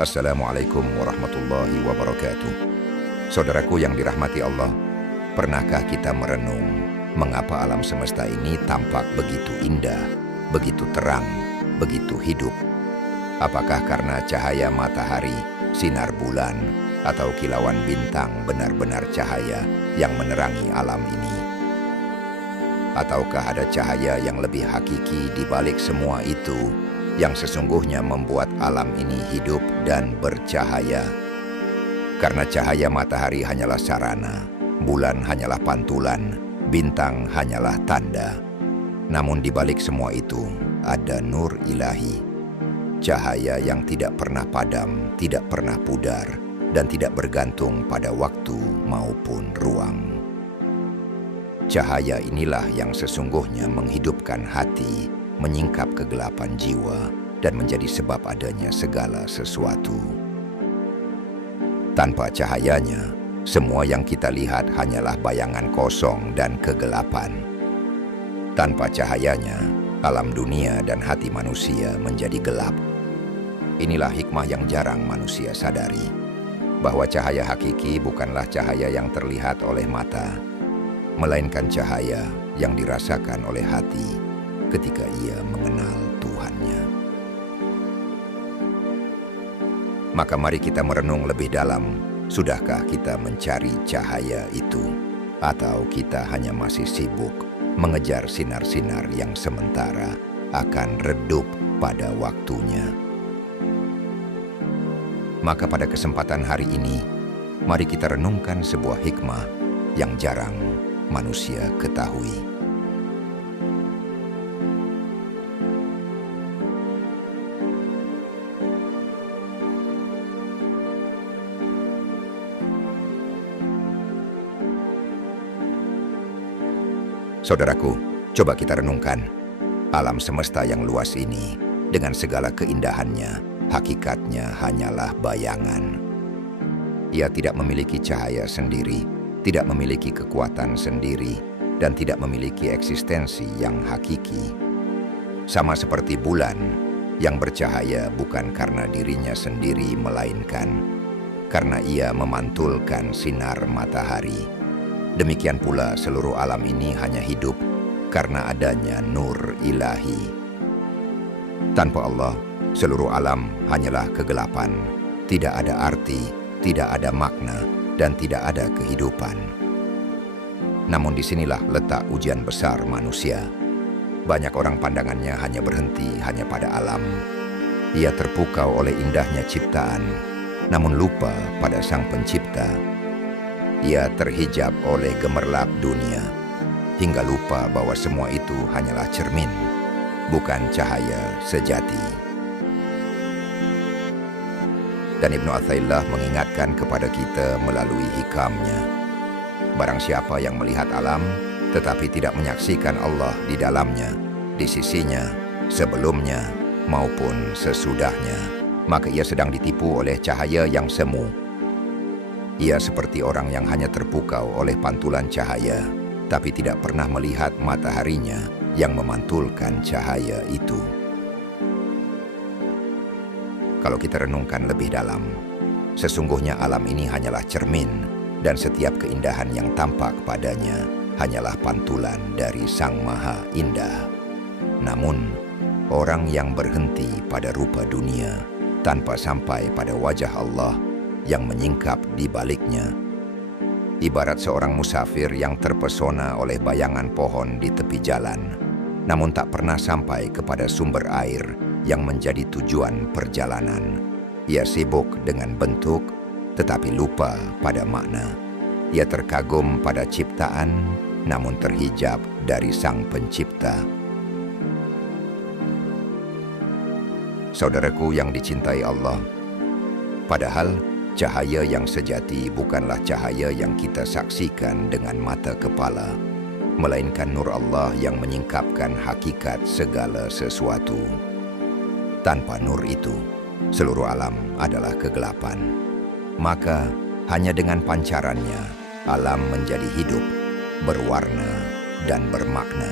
Assalamualaikum warahmatullahi wabarakatuh. Saudaraku yang dirahmati Allah, pernahkah kita merenung mengapa alam semesta ini tampak begitu indah, begitu terang, begitu hidup? Apakah karena cahaya matahari, sinar bulan, atau kilauan bintang benar-benar cahaya yang menerangi alam ini? Ataukah ada cahaya yang lebih hakiki di balik semua itu, yang sesungguhnya membuat alam ini hidup dan bercahaya? Karena cahaya matahari hanyalah sarana, bulan hanyalah pantulan, bintang hanyalah tanda. Namun di balik semua itu ada nur ilahi, cahaya yang tidak pernah padam, tidak pernah pudar, dan tidak bergantung pada waktu maupun ruang. Cahaya inilah yang sesungguhnya menghidupkan hati, menyingkap kegelapan jiwa, dan menjadi sebab adanya segala sesuatu. Tanpa cahayanya, semua yang kita lihat hanyalah bayangan kosong dan kegelapan. Tanpa cahayanya, alam dunia dan hati manusia menjadi gelap. Inilah hikmah yang jarang manusia sadari, bahwa cahaya hakiki bukanlah cahaya yang terlihat oleh mata, melainkan cahaya yang dirasakan oleh hati ketika ia mengenal Tuhannya. Maka mari kita merenung lebih dalam, sudahkah kita mencari cahaya itu? Atau kita hanya masih sibuk mengejar sinar-sinar yang sementara akan redup pada waktunya? Maka pada kesempatan hari ini, mari kita renungkan sebuah hikmah yang jarang manusia ketahui. Saudaraku, coba kita renungkan. Alam semesta yang luas ini, dengan segala keindahannya, hakikatnya hanyalah bayangan. Ia tidak memiliki cahaya sendiri, tidak memiliki kekuatan sendiri, dan tidak memiliki eksistensi yang hakiki. Sama seperti bulan, yang bercahaya bukan karena dirinya sendiri, melainkan karena ia memantulkan sinar matahari. Demikian pula seluruh alam ini hanya hidup karena adanya nur ilahi. Tanpa Allah, seluruh alam hanyalah kegelapan, tidak ada arti, tidak ada makna, dan tidak ada kehidupan. Namun disinilah letak ujian besar manusia. Banyak orang pandangannya hanya berhenti hanya pada alam. Ia terpukau oleh indahnya ciptaan, namun lupa pada Sang Pencipta. Ia terhijab oleh gemerlap dunia, hingga lupa bahwa semua itu hanyalah cermin, bukan cahaya sejati. Dan Ibnu Athaillah mengingatkan kepada kita melalui hikamnya, barang siapa yang melihat alam, tetapi tidak menyaksikan Allah di dalamnya, di sisinya, sebelumnya, maupun sesudahnya, maka ia sedang ditipu oleh cahaya yang semu. Ia seperti orang yang hanya terpukau oleh pantulan cahaya, tapi tidak pernah melihat mataharinya yang memantulkan cahaya itu. Kalau kita renungkan lebih dalam, sesungguhnya alam ini hanyalah cermin, dan setiap keindahan yang tampak padanya hanyalah pantulan dari Sang Maha Indah. Namun, orang yang berhenti pada rupa dunia tanpa sampai pada wajah Allah yang menyingkap di baliknya, ibarat seorang musafir yang terpesona oleh bayangan pohon di tepi jalan, namun tak pernah sampai kepada sumber air yang menjadi tujuan perjalanan. Ia sibuk dengan bentuk, tetapi lupa pada makna. Ia terkagum pada ciptaan, namun terhijab dari Sang Pencipta. Saudaraku yang dicintai Allah, padahal cahaya yang sejati bukanlah cahaya yang kita saksikan dengan mata kepala, melainkan nur Allah yang menyingkapkan hakikat segala sesuatu. Tanpa nur itu, seluruh alam adalah kegelapan. Maka, hanya dengan pancarannya, alam menjadi hidup, berwarna, dan bermakna.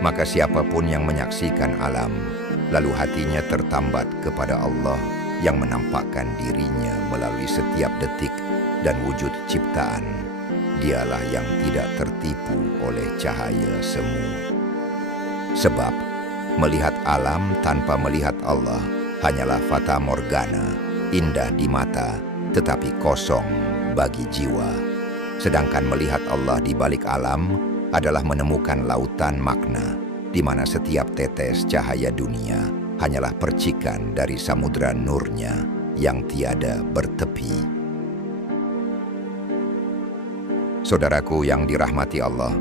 Maka siapapun yang menyaksikan alam, lalu hatinya tertambat kepada Allah, yang menampakkan dirinya melalui setiap detik dan wujud ciptaan. Dialah yang tidak tertipu oleh cahaya semu. Sebab melihat alam tanpa melihat Allah hanyalah fata morgana, indah di mata, tetapi kosong bagi jiwa. Sedangkan melihat Allah di balik alam adalah menemukan lautan makna, di mana setiap tetes cahaya dunia hanyalah percikan dari samudra nurnya yang tiada bertepi. Saudaraku yang dirahmati Allah,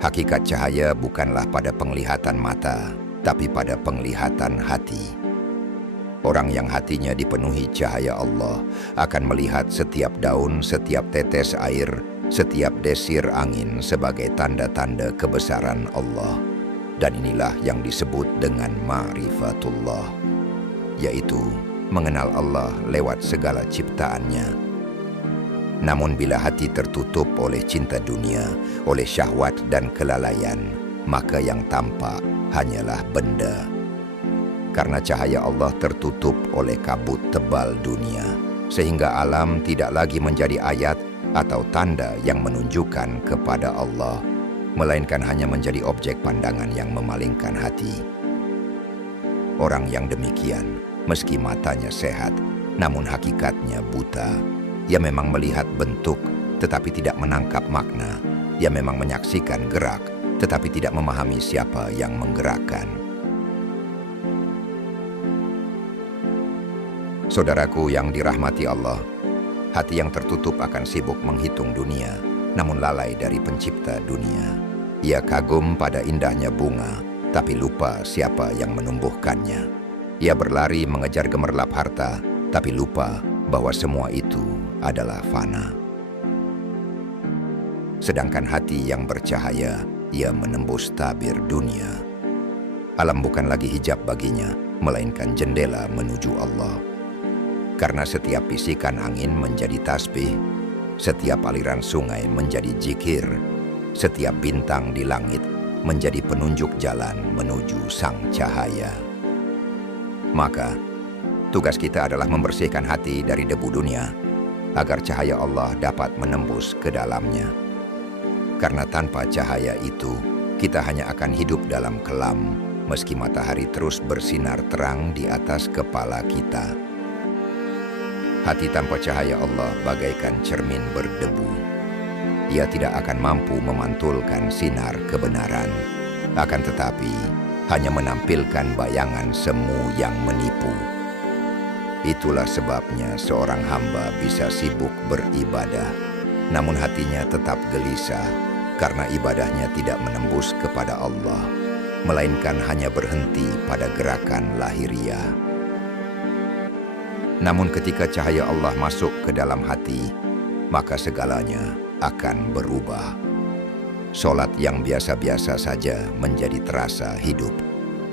hakikat cahaya bukanlah pada penglihatan mata, tapi pada penglihatan hati. Orang yang hatinya dipenuhi cahaya Allah akan melihat setiap daun, setiap tetes air, setiap desir angin sebagai tanda-tanda kebesaran Allah. Dan inilah yang disebut dengan ma'rifatullah, yaitu mengenal Allah lewat segala ciptaannya. Namun bila hati tertutup oleh cinta dunia, oleh syahwat dan kelalaian, maka yang tampak hanyalah benda. Karena cahaya Allah tertutup oleh kabut tebal dunia, sehingga alam tidak lagi menjadi ayat atau tanda yang menunjukkan kepada Allah, melainkan hanya menjadi objek pandangan yang memalingkan hati. Orang yang demikian, meski matanya sehat, namun hakikatnya buta. Ia memang melihat bentuk, tetapi tidak menangkap makna. Ia memang menyaksikan gerak, tetapi tidak memahami siapa yang menggerakkan. Saudaraku yang dirahmati Allah, hati yang tertutup akan sibuk menghitung dunia, namun lalai dari pencipta dunia. Ia kagum pada indahnya bunga, tapi lupa siapa yang menumbuhkannya. Ia berlari mengejar gemerlap harta, tapi lupa bahwa semua itu adalah fana. Sedangkan hati yang bercahaya, ia menembus tabir dunia. Alam bukan lagi hijab baginya, melainkan jendela menuju Allah. Karena setiap bisikan angin menjadi tasbih, setiap aliran sungai menjadi zikir, setiap bintang di langit menjadi penunjuk jalan menuju sang cahaya. Maka, tugas kita adalah membersihkan hati dari debu dunia, agar cahaya Allah dapat menembus ke dalamnya. Karena tanpa cahaya itu, kita hanya akan hidup dalam kelam, meski matahari terus bersinar terang di atas kepala kita. Hati tanpa cahaya Allah bagaikan cermin berdebu. Ia tidak akan mampu memantulkan sinar kebenaran, akan tetapi hanya menampilkan bayangan semu yang menipu. Itulah sebabnya seorang hamba bisa sibuk beribadah, namun hatinya tetap gelisah karena ibadahnya tidak menembus kepada Allah, melainkan hanya berhenti pada gerakan lahiriah. Namun ketika cahaya Allah masuk ke dalam hati, maka segalanya akan berubah. Solat yang biasa-biasa saja menjadi terasa hidup.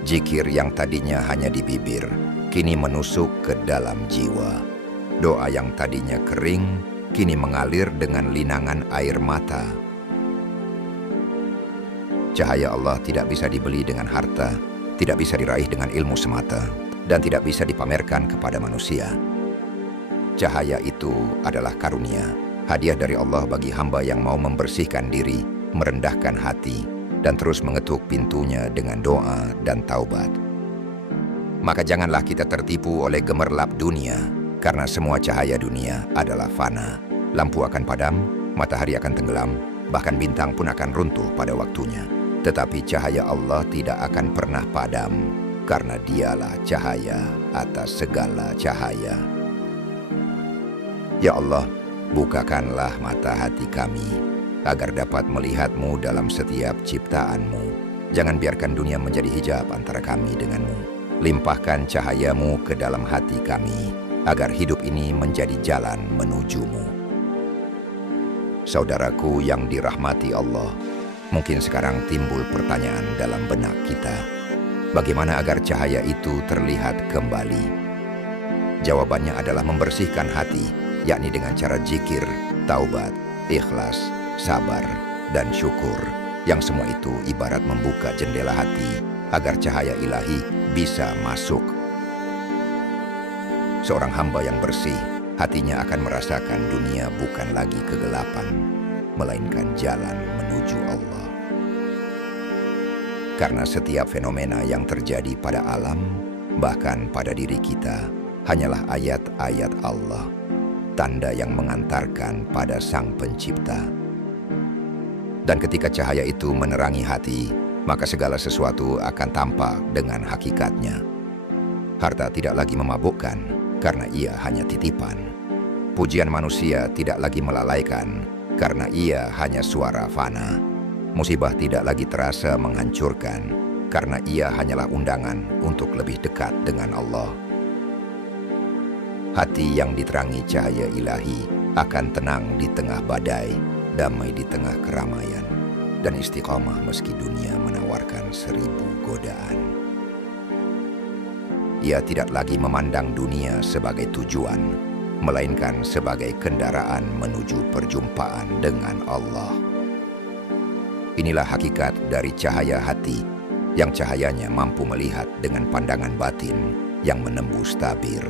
Zikir yang tadinya hanya di bibir, kini menusuk ke dalam jiwa. Doa yang tadinya kering, kini mengalir dengan linangan air mata. Cahaya Allah tidak bisa dibeli dengan harta, tidak bisa diraih dengan ilmu semata, dan tidak bisa dipamerkan kepada manusia. Cahaya itu adalah karunia, hadiah dari Allah bagi hamba yang mau membersihkan diri, merendahkan hati, dan terus mengetuk pintunya dengan doa dan taubat. Maka janganlah kita tertipu oleh gemerlap dunia, karena semua cahaya dunia adalah fana. Lampu akan padam, matahari akan tenggelam, bahkan bintang pun akan runtuh pada waktunya. Tetapi cahaya Allah tidak akan pernah padam, karena dialah cahaya atas segala cahaya. Ya Allah, bukakanlah mata hati kami, agar dapat melihat-Mu dalam setiap ciptaan-Mu. Jangan biarkan dunia menjadi hijab antara kami dengan-Mu. Limpahkan cahaya-Mu ke dalam hati kami, agar hidup ini menjadi jalan menuju-Mu. Saudaraku yang dirahmati Allah, mungkin sekarang timbul pertanyaan dalam benak kita. Bagaimana agar cahaya itu terlihat kembali? Jawabannya adalah membersihkan hati, yakni dengan cara zikir, taubat, ikhlas, sabar, dan syukur, yang semua itu ibarat membuka jendela hati agar cahaya ilahi bisa masuk. Seorang hamba yang bersih, hatinya akan merasakan dunia bukan lagi kegelapan, melainkan jalan menuju Allah. Karena setiap fenomena yang terjadi pada alam, bahkan pada diri kita, hanyalah ayat-ayat Allah, tanda yang mengantarkan pada Sang Pencipta. Dan ketika cahaya itu menerangi hati, maka segala sesuatu akan tampak dengan hakikatnya. Harta tidak lagi memabukkan, karena ia hanya titipan. Pujian manusia tidak lagi melalaikan, karena ia hanya suara fana. Musibah tidak lagi terasa menghancurkan, karena ia hanyalah undangan untuk lebih dekat dengan Allah. Hati yang diterangi cahaya ilahi akan tenang di tengah badai, damai di tengah keramaian, dan istiqamah meski dunia menawarkan 1000 godaan. Ia tidak lagi memandang dunia sebagai tujuan, melainkan sebagai kendaraan menuju perjumpaan dengan Allah. Inilah hakikat dari cahaya hati, yang cahayanya mampu melihat dengan pandangan batin yang menembus tabir.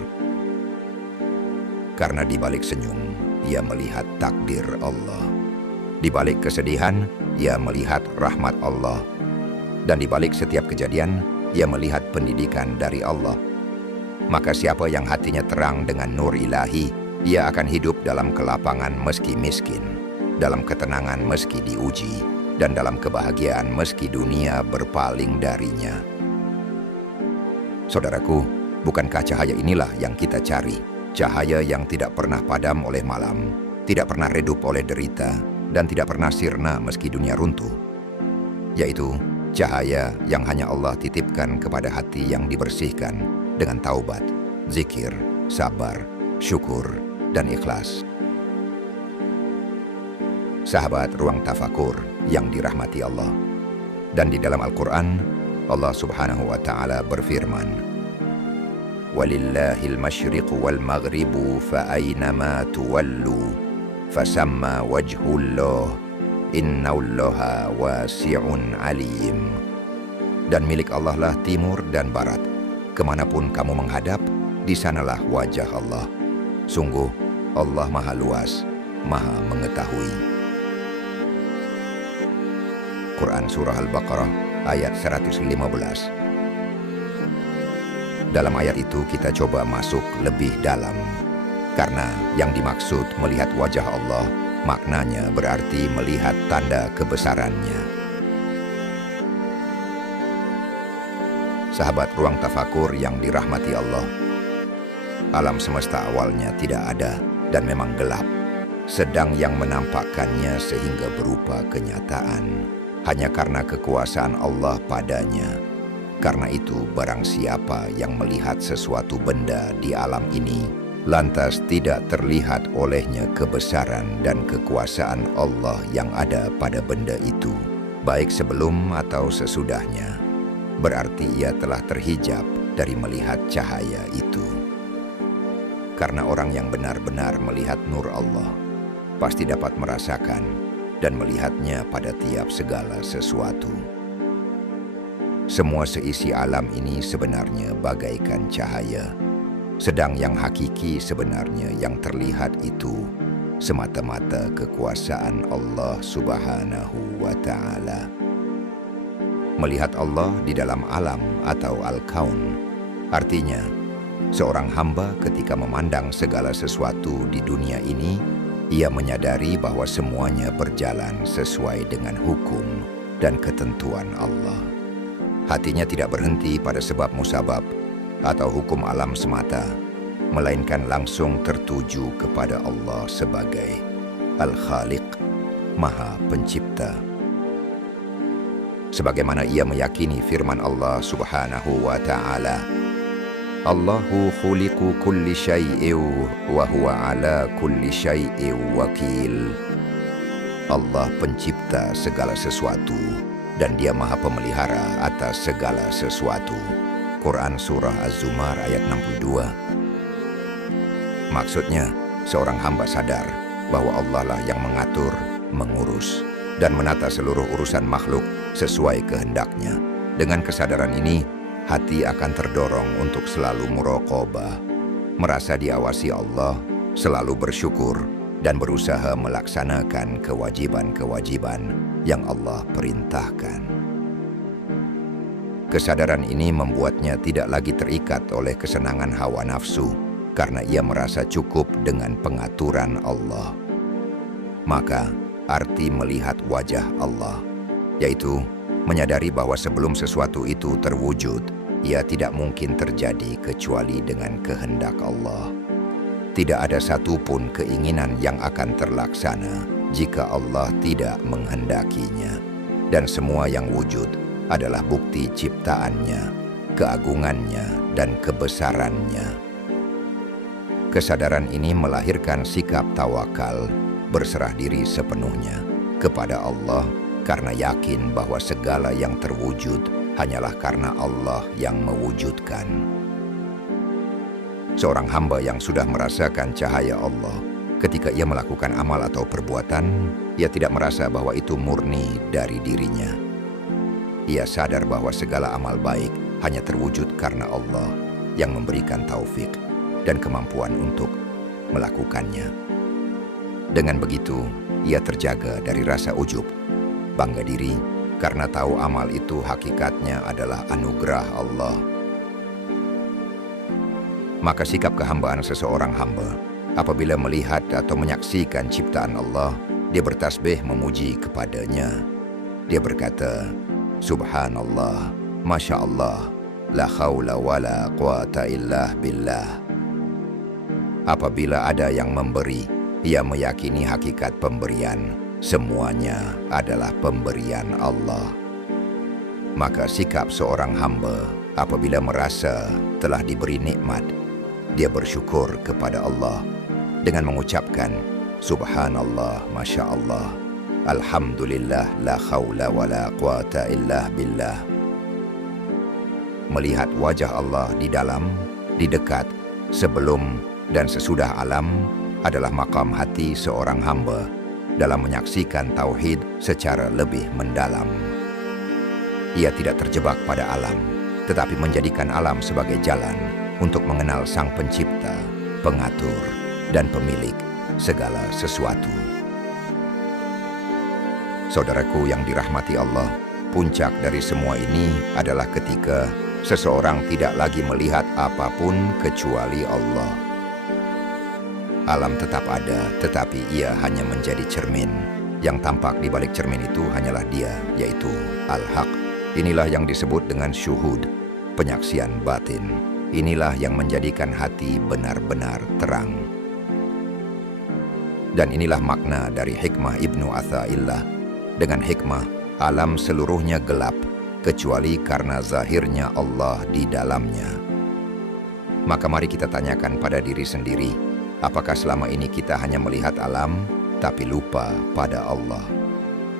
Karena di balik senyum, ia melihat takdir Allah. Di balik kesedihan, ia melihat rahmat Allah. Dan di balik setiap kejadian, ia melihat pendidikan dari Allah. Maka siapa yang hatinya terang dengan nur ilahi, ia akan hidup dalam kelapangan meski miskin, dalam ketenangan meski diuji, dan dalam kebahagiaan meski dunia berpaling darinya. Saudaraku, bukankah cahaya inilah yang kita cari? Cahaya yang tidak pernah padam oleh malam, tidak pernah redup oleh derita, dan tidak pernah sirna meski dunia runtuh. Yaitu cahaya yang hanya Allah titipkan kepada hati yang dibersihkan dengan taubat, zikir, sabar, syukur, dan ikhlas. Sahabat Ruang Tafakur yang dirahmati Allah. Dan di dalam Al-Quran, Allah Subhanahu wa Ta'ala berfirman, "Walillahil masyriqu wal maghribu fa'ainama tuwallu fasamma wajhullah innallaha wasi'un alim." Dan milik Allah lah timur dan barat. Kemanapun kamu menghadap, di sanalah wajah Allah. Sungguh, Allah Maha Luas, Maha Mengetahui. Quran Surah Al-Baqarah ayat 115. Dalam ayat itu kita coba masuk lebih dalam. Karena yang dimaksud melihat wajah Allah, maknanya berarti melihat tanda kebesarannya. Sahabat Ruang Tafakur yang dirahmati Allah, alam semesta awalnya tidak ada dan memang gelap, sedang yang menampakkannya sehingga berupa kenyataan hanya karena kekuasaan Allah padanya. Karena itu barang siapa yang melihat sesuatu benda di alam ini, lantas tidak terlihat olehnya kebesaran dan kekuasaan Allah yang ada pada benda itu, baik sebelum atau sesudahnya, berarti ia telah terhijab dari melihat cahaya itu. Karena orang yang benar-benar melihat nur Allah, pasti dapat merasakan dan melihatnya pada tiap segala sesuatu. Semua seisi alam ini sebenarnya bagaikan cahaya, sedang yang hakiki sebenarnya yang terlihat itu semata-mata kekuasaan Allah Subhanahu wa Ta'ala. Melihat Allah di dalam alam atau al-kaun, artinya seorang hamba ketika memandang segala sesuatu di dunia ini, ia menyadari bahwa semuanya berjalan sesuai dengan hukum dan ketentuan Allah. Hatinya tidak berhenti pada sebab musabab atau hukum alam semata, melainkan langsung tertuju kepada Allah sebagai Al-Khaliq, Maha Pencipta. Sebagaimana ia meyakini firman Allah Subhanahu wa Ta'ala, Allahu khuliqu kulli syai'in wa huwa ala kulli syai'in wakil. Allah pencipta segala sesuatu dan dia maha pemelihara atas segala sesuatu. Quran Surah Az-Zumar ayat 62. Maksudnya, seorang hamba sadar bahwa Allah lah yang mengatur, mengurus, dan menata seluruh urusan makhluk sesuai kehendaknya. Dengan kesadaran ini, hati akan terdorong untuk selalu muraqabah, merasa diawasi Allah, selalu bersyukur, dan berusaha melaksanakan kewajiban-kewajiban yang Allah perintahkan. Kesadaran ini membuatnya tidak lagi terikat oleh kesenangan hawa nafsu, karena ia merasa cukup dengan pengaturan Allah. Maka, arti melihat wajah Allah, yaitu menyadari bahwa sebelum sesuatu itu terwujud, ia tidak mungkin terjadi kecuali dengan kehendak Allah. Tidak ada satupun keinginan yang akan terlaksana jika Allah tidak menghendakinya. Dan semua yang wujud adalah bukti ciptaannya, keagungannya, dan kebesarannya. Kesadaran ini melahirkan sikap tawakal, berserah diri sepenuhnya kepada Allah, karena yakin bahwa segala yang terwujud hanyalah karena Allah yang mewujudkan. Seorang hamba yang sudah merasakan cahaya Allah, ketika ia melakukan amal atau perbuatan, ia tidak merasa bahwa itu murni dari dirinya. Ia sadar bahwa segala amal baik hanya terwujud karena Allah yang memberikan taufik dan kemampuan untuk melakukannya. Dengan begitu, ia terjaga dari rasa ujub, bangga diri, karena tahu amal itu hakikatnya adalah anugerah Allah. Maka sikap kehambaan seseorang hamba, apabila melihat atau menyaksikan ciptaan Allah, dia bertasbih memuji kepadanya. Dia berkata, Subhanallah, Masya Allah, la khawla wa la quwata illa billah. Apabila ada yang memberi, ia meyakini hakikat pemberian, semuanya adalah pemberian Allah. Maka sikap seorang hamba apabila merasa telah diberi nikmat, dia bersyukur kepada Allah dengan mengucapkan Subhanallah, Masya Allah, Alhamdulillah, la khawla wa la quwata illa billah. Melihat wajah Allah di dalam, di dekat, sebelum dan sesudah alam adalah makam hati seorang hamba dalam menyaksikan tauhid secara lebih mendalam. Ia tidak terjebak pada alam, tetapi menjadikan alam sebagai jalan untuk mengenal Sang Pencipta, Pengatur, dan Pemilik segala sesuatu. Saudaraku yang dirahmati Allah, puncak dari semua ini adalah ketika seseorang tidak lagi melihat apapun kecuali Allah. Alam tetap ada, tetapi ia hanya menjadi cermin. Yang tampak di balik cermin itu hanyalah Dia, yaitu Al-Haq. Inilah yang disebut dengan syuhud, penyaksian batin. Inilah yang menjadikan hati benar-benar terang. Dan inilah makna dari hikmah Ibnu Atha'illah. Dengan hikmah, alam seluruhnya gelap, kecuali karena zahirnya Allah di dalamnya. Maka mari kita tanyakan pada diri sendiri, apakah selama ini kita hanya melihat alam, tapi lupa pada Allah?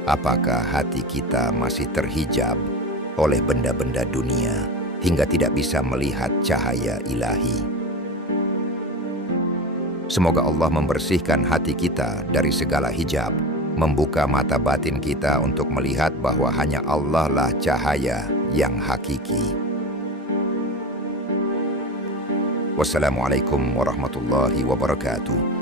Apakah hati kita masih terhijab oleh benda-benda dunia, hingga tidak bisa melihat cahaya ilahi? Semoga Allah membersihkan hati kita dari segala hijab, membuka mata batin kita untuk melihat bahwa hanya Allah lah cahaya yang hakiki. Wassalamualaikum warahmatullahi wabarakatuh.